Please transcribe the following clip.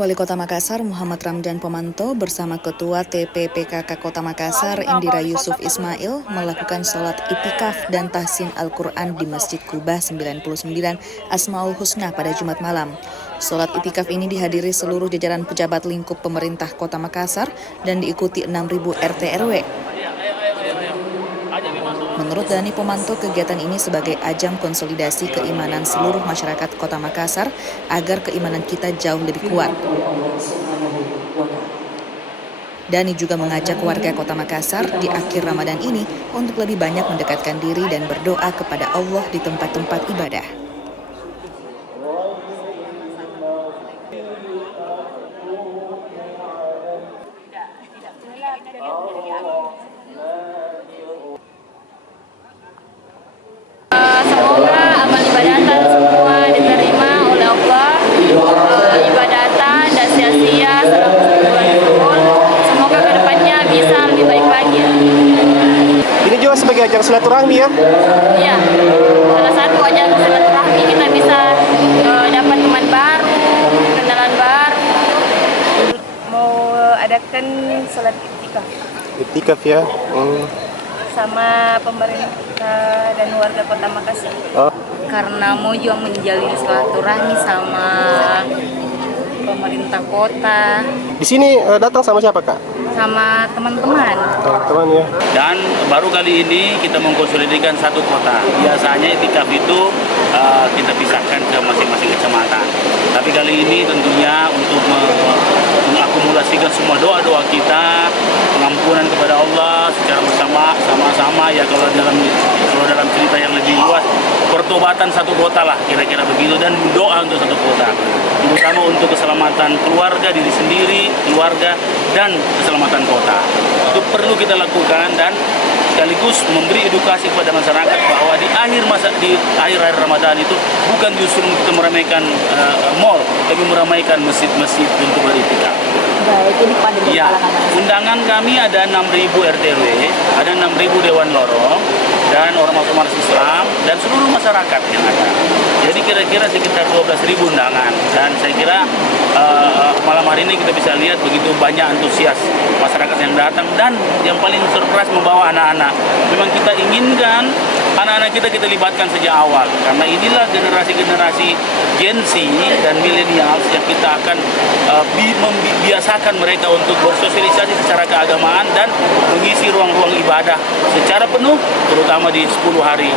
Wali Kota Makassar Muhammad Ramdan Pomanto bersama Ketua TPPKK Kota Makassar Indira Yusuf Ismail melakukan sholat itikaf dan tahsin Al-Quran di Masjid Kubah 99 Asmaul Husna pada Jumat malam. Sholat itikaf ini dihadiri seluruh jajaran pejabat lingkup pemerintah Kota Makassar dan diikuti 6.000 RT RW. Menurut Dani Pomanto, kegiatan ini sebagai ajang konsolidasi keimanan seluruh masyarakat Kota Makassar agar keimanan kita jauh lebih kuat. Dani juga mengajak warga Kota Makassar di akhir Ramadan ini untuk lebih banyak mendekatkan diri dan berdoa kepada Allah di tempat-tempat ibadah. Semoga amal ibadatan semua diterima oleh Allah, ibadatan dan sia-sia selama sebulan full. Semoga kedepannya bisa lebih baik lagi. Ini juga sebagai ajang silaturahmi ya? Iya, salah satu ajang silaturahmi kita bisa dapat teman baru, kenalan baru. Mau adakan sholat itikaf Itikaf ya? sama pemerintah dan warga Kota Makassar. Karena mau juga menjalin silaturahmi sama pemerintah kota, Di sini datang sama siapa Kak? sama teman-teman. Teman-teman ya? Dan baru kali ini kita mengkonsolidasikan satu kota. Biasanya itikaf itu kita pisahkan ke masing-masing kecamatan. Tapi kali ini tentunya untuk mengakumulasikan semua doa-doa kita, pengampunan kepada Allah secara bersama-sama ya, kalau dalam cerita yang lebih luas, pertobatan satu kota lah kira-kira begitu, dan doa untuk satu kota. Terutama untuk keselamatan keluarga, diri sendiri, keluarga, dan keselamatan kota. Itu perlu kita lakukan dan sekaligus memberi edukasi kepada masyarakat bahwa di akhir Ramadan itu bukan justru kita meramaikan mall, tapi meramaikan masjid-masjid untuk beritikaf. Baik, ini pada Ya, undangan kami ada 6.000 RT RW, ada 6.000 Dewan Lorong, dan ormas-ormas Islam, dan seluruh masyarakat yang ada. Jadi kira-kira sekitar 12.000 undangan, dan saya kira malam hari ini kita bisa lihat begitu banyak antusias masyarakat yang datang, dan yang paling surprise membawa anak-anak. Memang kita inginkan anak-anak kita libatkan sejak awal, karena inilah generasi-generasi Gen Z dan milenial yang kita akan membiasakan mereka untuk bersosialisasi secara keagamaan dan mengisi ruang-ruang ibadah secara penuh, terutama di 10 hari